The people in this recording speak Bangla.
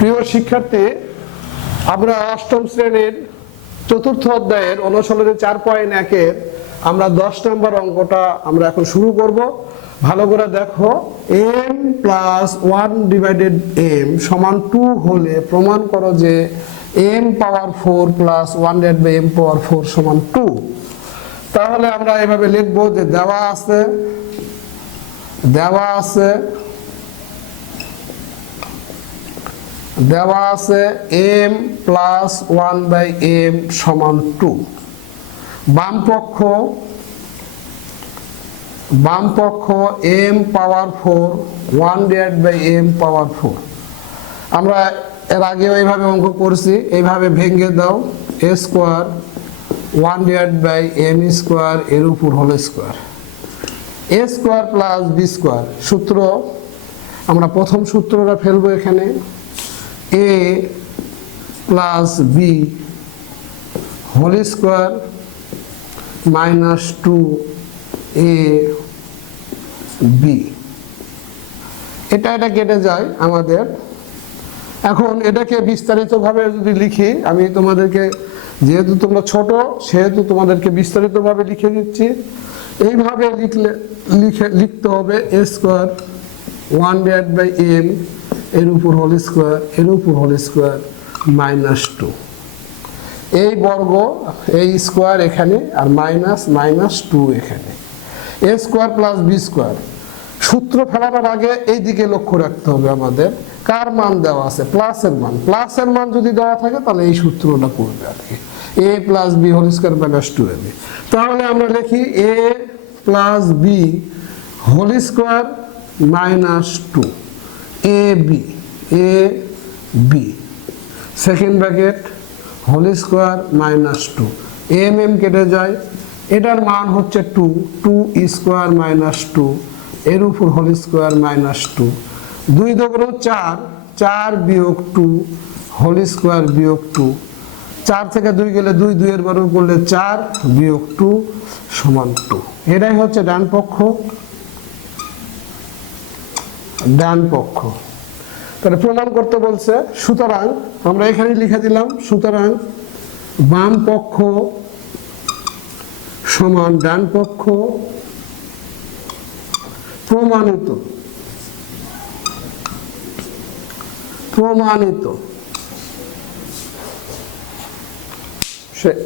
প্রিয় শিক্ষার্থী, আমরা অষ্টম শ্রেণির চতুর্থ অধ্যায়ের অনুশীলনী চার পয়েন্ট একের আমরা দশ নম্বর অঙ্কটা আমরা এখন শুরু করব। ভালো করে দেখো M plus one divided M সমান টু হলে প্রমাণ করো যে M power four plus one divide by M power four সমান টু তাহলে আমরা এভাবে লিখব যে দেওয়া আছে দেওয়া আছে দেওয়া আছে M plus one by M সমান টু বাম পক্ষ বাম পক্ষ M power four one divide by M power four আমরা এর আগেও এইভাবে অঙ্ক করছি, এইভাবে ভেঙে দাও। A square one divide by M square এর উপর whole square A square plus B square সূত্র, আমরা প্রথম সূত্রটা ফেলব এখানে। A plus B whole square minus two A B এটা এটা কেটে যায় আমাদের। এখন এটাকে বিস্তারিতভাবে যদি লিখি, আমি তোমাদেরকে, যেহেতু তোমরা ছোট, সেহেতু তোমাদেরকে বিস্তারিতভাবে লিখে দিচ্ছি। এইভাবে লিখলে, লিখে, লিখতে হবে A square one divide by M এর উপর হোল স্কোয়ার, এর উপর হোল স্কোয়ার মাইনাস টু। এই বর্গ, এই স্কোয়ার এখানে আর মাইনাস মাইনাস টু এখানে। A square plus B square. সূত্র ফেলানোর আগে এই দিকে লক্ষ্য রাখতে হবে আমাদের। কার মান দেওয়া আছে? প্লাসের মান। প্লাসের মান যদি দেওয়া থাকে, তাহলে এই সূত্রটা করবে আর কি। A plus B whole square minus two A B. তাহলে আমরা লিখি A plus B whole square minus two. A B A B second bracket whole square minus two M M কেটে যায়। এটার মান হচ্ছে two two square minus two এর উপর হোল স্কোয়ার মাইনাস টু দুই দোকানো চার। চার বিয়োগ টু হোল স্কোয়ার বিয়োগ টু চার থেকে দুই গেলে দুই, দুইয়ের বর্গ করলে চার বিয়োগ টু সমান টু এটাই হচ্ছে ডান পক্ষ। ডান পক্ষ। তাহলে প্রমাণ করতে বলছে, সুতরাং আমরা এখানে লিখে দিলাম, সুতরাং বাম পক্ষ সমান ডান পক্ষ প্রমাণিত। প্রমাণিত। শেষ